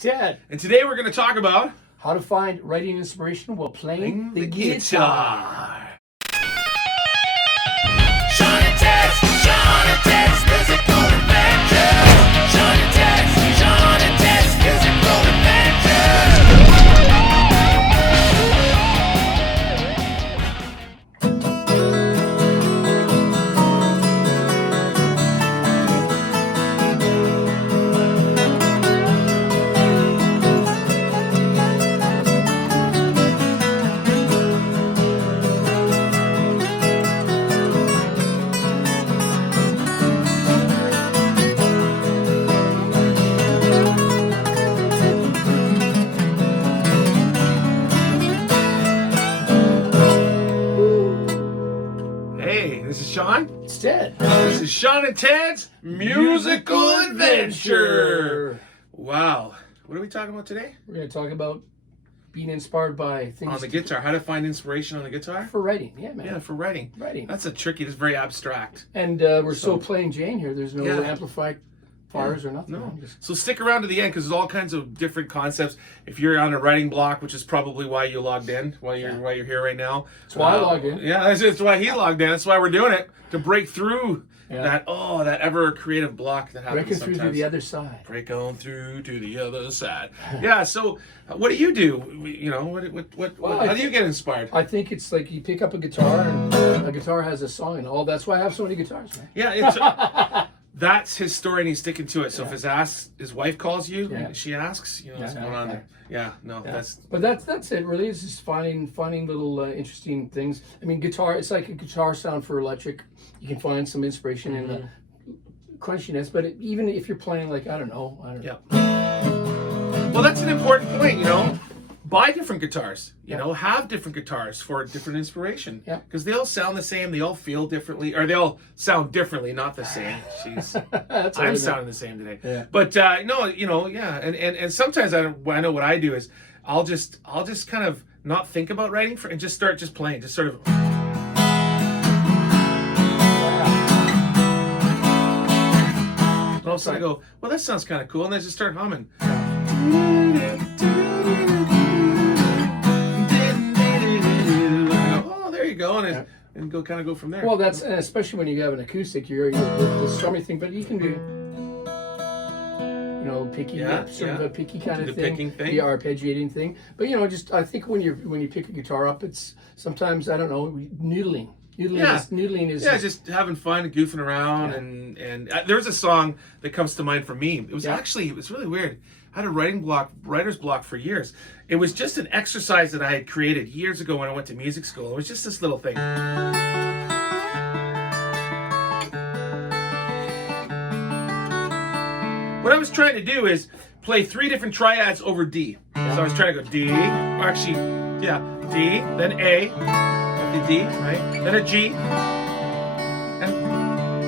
Ted. And today we're going to talk about how to find writing inspiration while playing the guitar. Shawn and Ted's musical adventures. Shawn and Ted's musical This is Shawn. It's Ted. This is Shawn and Ted's Musical Adventure. Wow. What are we talking about today? We're going to talk about being inspired by things. On the guitar. How to find inspiration on the guitar? For writing. Yeah, man. Yeah, for writing. Writing. That's a tricky, it's very abstract. And we're so plain Jane here. There's no Yeah. amplified bars or nothing. No. Just... So stick around to the end because there's all kinds of different concepts. If you're on a writing block, which is probably why you logged in, why you're here right now. That's why I logged in. Yeah, that's why he logged in. That's why we're doing it, to break through that ever creative block that happens Breaking sometimes. through to the other side. Break on through to the other side. Yeah. So, what do you do? You know, how do you get inspired? I think it's like you pick up a guitar and a guitar has a song and all. That's why I have so many guitars, man. Yeah. It's, that's his story, and he's sticking to it. So if his wife calls you, she asks, what's going on there. Yeah. No. Yeah. That's. But that's it. Really, it's just finding little interesting things. I mean, guitar. It's like a guitar sound for electric. You can find some inspiration in the crunchiness. But even if you're playing like I don't know. Yeah. Well, that's an important point. Buy different guitars. You know, have different guitars for different inspiration. Yeah. Because they all sound the same. They all feel differently, or they all sound differently, not the same. Jeez. I'm sounding the same today. Yeah. But no, and sometimes I know what I do is I'll just kind of not think about writing and just start playing, just sort of. And all of a sudden I go, well, that sounds kind of cool, and then I just start humming. Go and go from there. Well, that's especially when you have an acoustic, you're the strumming thing, but you can do picky, sort of a picky kind of thing, picking thing, the arpeggiating thing. But I think when you pick a guitar up, it's sometimes I don't know noodling. Noodling is just having fun and goofing around, and there's a song that comes to mind for me. It was it was really weird. I had a writer's block for years. It was just an exercise that I had created years ago when I went to music school. It was just this little thing. What I was trying to do is play 3 different triads over D. So I was trying to go D, or actually, D, then A, the D, right? Then a G.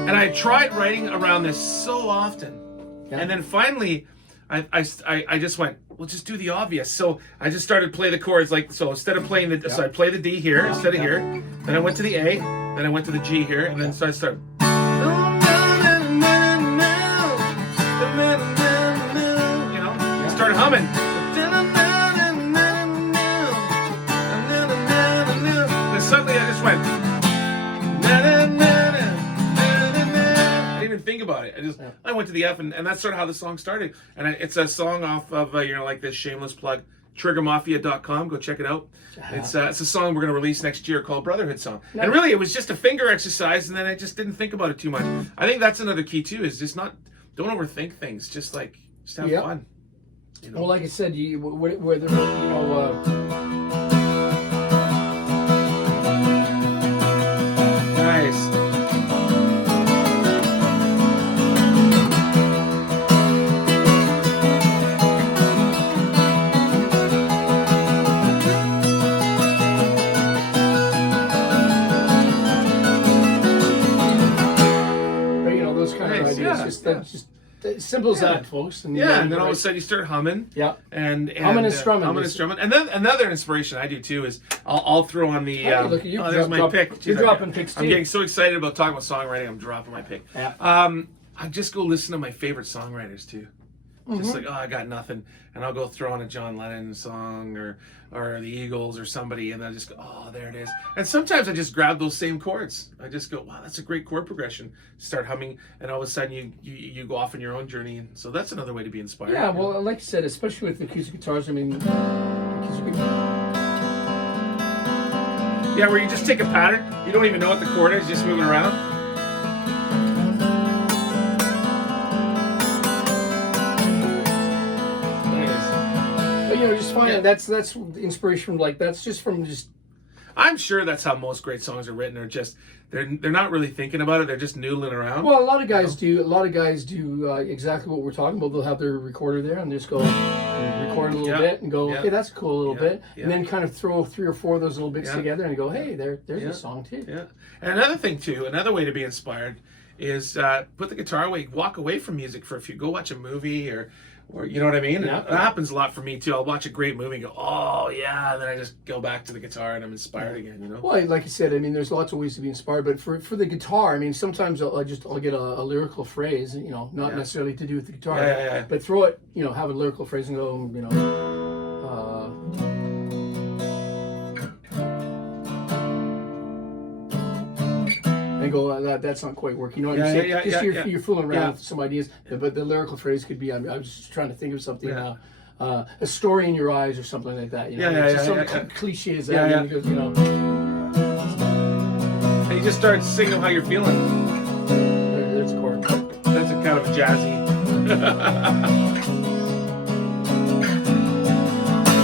And I tried writing around this so often. And then finally, I just went, well, just do the obvious. So I just started playing the chords so instead of playing so I play the D here instead of here. Then I went to the A, then I went to the G here, and then so I started. Started humming. And suddenly I just went. I didn't even think about it. I went to the F, and that's sort of how the song started. And it's a song off of like this shameless plug, triggermafia.com. Go check it out. It's a song we're going to release next year called Brotherhood Song. Nice. And really, it was just a finger exercise, and then I just didn't think about it too much. I think that's another key too, is just don't overthink things. Just have fun. Well, like I said, Nice. But those kind of ideas, just simple as that, folks. And and then all of a sudden you start humming. Yeah. And humming and strumming. Humming and strumming. And then another inspiration I do too is I'll throw on the. Look at you. There's my pick. You're dropping picks too. I'm getting so excited about talking about songwriting. I'm dropping my pick. Yeah. I just go listen to my favorite songwriters too. just like, oh, I got nothing, and I'll go throw on a John Lennon song or the Eagles or somebody, and I just go, oh, there it is. And sometimes I just grab those same chords. I just go, wow, that's a great chord progression. Start humming, and all of a sudden you go off on your own journey. And so that's another way to be inspired. Yeah, well, like you said, especially with acoustic guitars, I mean, yeah, where you just take a pattern, you don't even know what the chord is, just moving around. But, you know, just find that's inspiration. Like that's just from just. I'm sure that's how most great songs are written. They're not really thinking about it. They're just noodling around. Well, a lot of guys do. A lot of guys do exactly what we're talking about. They'll have their recorder there and just go record a little bit and go, okay, that's cool a little bit, and then kind of throw 3 or 4 of those little bits together and go, hey, there's a song too. Yeah. And another thing too, another way to be inspired is put the guitar away, walk away from music for a few. Go watch a movie or you know what I mean? Yeah. It happens a lot for me too. I'll watch a great movie and go, oh yeah, and then I just go back to the guitar and I'm inspired again, you know? Well, like I said, I mean, there's lots of ways to be inspired, but for the guitar, I mean, sometimes I'll get a lyrical phrase, you know, not necessarily to do with the guitar, but throw it, you know, have a lyrical phrase and go, you know, and go, that's not quite working. You know what I'm saying? You're fooling around with some ideas, but the lyrical phrase could be, I was just trying to think of something, a story in your eyes or something like that. You know? Some cliche as that. And he goes, you know. And you just start singing how you're feeling. There's a chord. That's a kind of jazzy.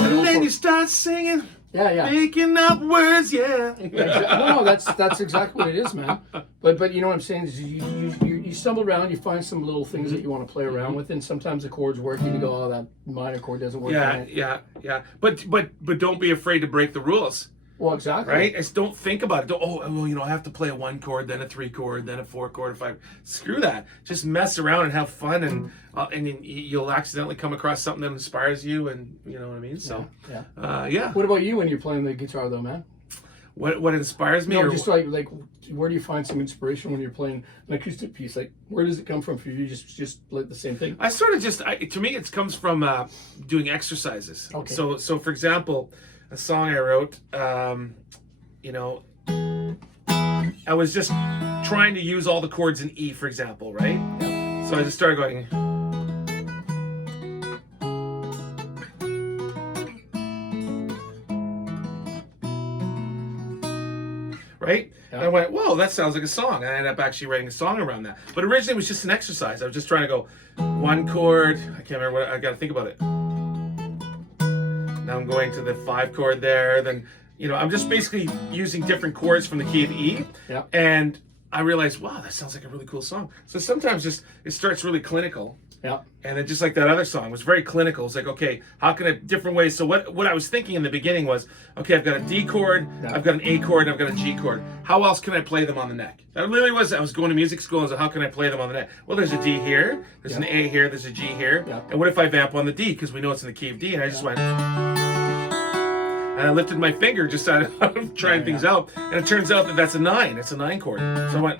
And then you start singing. Making up words, No, that's exactly what it is, man. But you know what I'm saying is you stumble around, you find some little things that you want to play around with, and sometimes the chords work, and you go, oh, that minor chord doesn't work. Yeah. But don't be afraid to break the rules. Well, exactly. Right? Just don't think about it. Don't, well, you know, I have to play a 1 chord, then a 3 chord, then a 4 chord, a 5. Screw that. Just mess around and have fun, and you'll accidentally come across something that inspires you, and you know what I mean. So, yeah. What about you when you're playing the guitar, though, man? What inspires me? No, just like where do you find some inspiration when you're playing an acoustic piece? Like, where does it come from for you? Just like the same thing. I sort of to me, it comes from doing exercises. Okay. So for example, a song I wrote, you know, I was just trying to use all the chords in E, for example, right? So I just started going. Right? And I went, whoa, that sounds like a song. And I ended up actually writing a song around that. But originally it was just an exercise. I was just trying to go 1 chord. I can't remember I got to think about it. Now I'm going to the 5 chord there. Then, you know, I'm just basically using different chords from the key of E. And I realized, wow, that sounds like a really cool song. So sometimes it starts really clinical. And then just like that other song, it was very clinical. It's like, okay, how can I, different ways. So what I was thinking in the beginning was, okay, I've got a D chord, I've got an A chord, and I've got a G chord. How else can I play them on the neck? That literally was, I was going to music school and I was like, how can I play them on the neck? Well, there's a D here, there's an A here, there's a G here. And what if I vamp on the D? Because we know it's in the key of D. And I just went, and I lifted my finger just out of trying things out. And it turns out that that's a 9. It's a 9 chord. So I went.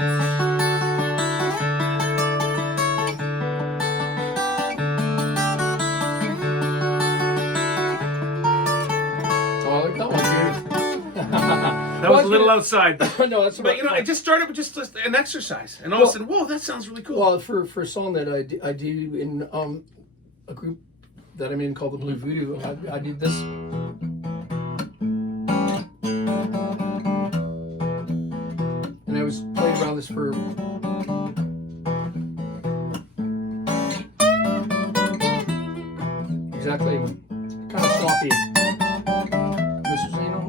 That was a little outside. No, that's but you know, I just started with just an exercise. And all of a sudden, whoa, that sounds really cool. Well, for a song that I do in a group that I'm in called the Blue Voodoo, I did this. And I was playing around this for exactly kind of sloppy. This was, you know,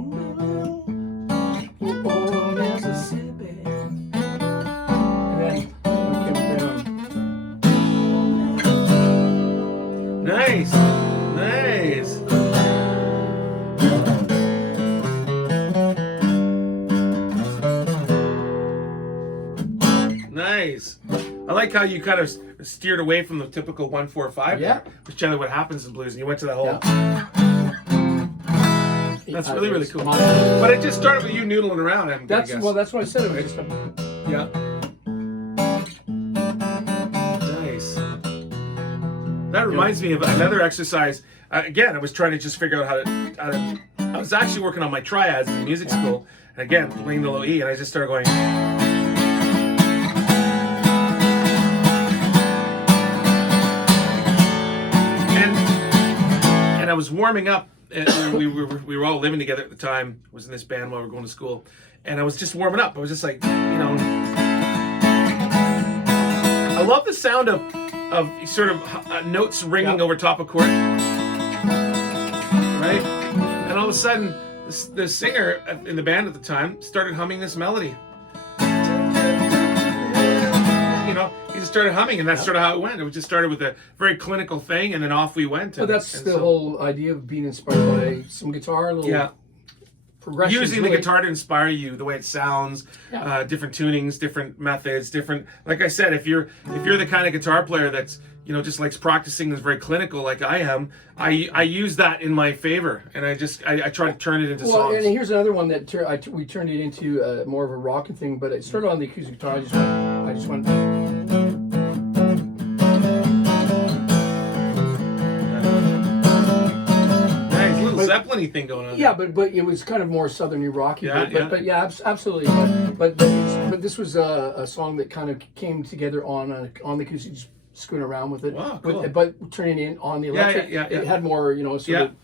oh, Mississippi. And then Nice. I like how you kind of steered away from the typical 1-4-5. Yeah. Which is generally what happens in blues, and you went to the whole. That's really cool. But it just started with you noodling around. That's what I said. It was just Nice. That reminds me of another exercise. Again, I was trying to just figure out how to. I was actually working on my triads in music school, and again playing the low E, and I just started going. And I was warming up. We were all living together at the time. I was in this band while we were going to school, and I was just warming up. I was just like, I love the sound of sort of notes ringing over top of chord, right? And all of a sudden, the singer in the band at the time started humming this melody. He just started humming, and that's sort of how it went. It just started with a very clinical thing, and then off we went. Well, that's the whole idea of being inspired by some guitar, a little progression. Using the guitar to inspire you, the way it sounds, different tunings, different methods, different. Like I said, if you're the kind of guitar player that's just likes practicing, is very clinical, like I am, I use that in my favor, and I try to turn it into songs. And here's another one that we turned it into more of a rocking thing, but it started on the acoustic guitar. I just went. Zeppelin-y thing going on. Yeah, but it was kind of more southerny rocky. But absolutely. But this was a song that kind of came together on the acoustic, just screwing around with it. Wow, cool. But turning it on the electric, it had more, sort of.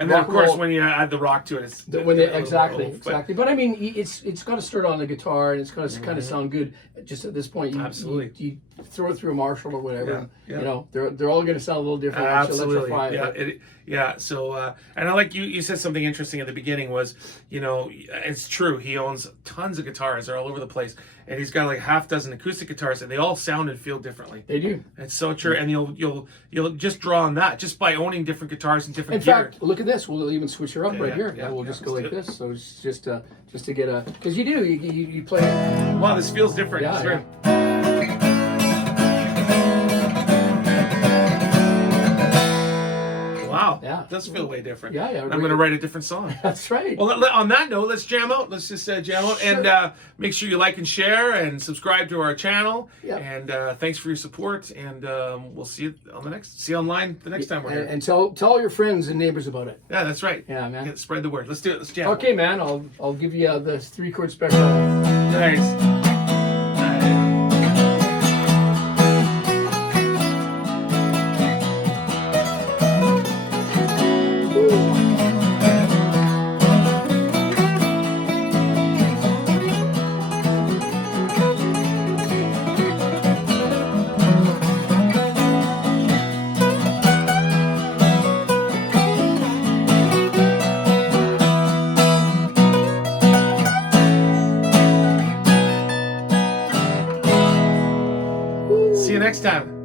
And then of course when you add the rock to it, it's exactly. But I mean, it's got to start on the guitar, and it's got to kind of sound good. Just at this point, you throw it through a Marshall or whatever. They're all going to sound a little different. Absolutely. So and I like you said something interesting at the beginning was, it's true. He owns tons of guitars. They're all over the place, and he's got like half dozen acoustic guitars, and they all sound and feel differently. They do. It's so true, and you'll just draw on that just by owning different guitars and different gear. In fact, look at this. We'll even switch her up right here. We'll just go like this. So it's just to get a, because you play. Wow, this feels different. Wow, it does feel way different. I'm going to write a different song. That's right. Well, on that note, let's jam out. Let's just jam out, and make sure you like and share and subscribe to our channel. And thanks for your support. And we'll see you online the next time we're here. And tell all your friends and neighbors about it. Yeah, that's right. Yeah, man. Spread the word. Let's do it. Let's jam. Okay, man. I'll give you the 3-chord special. Nice. See you next time.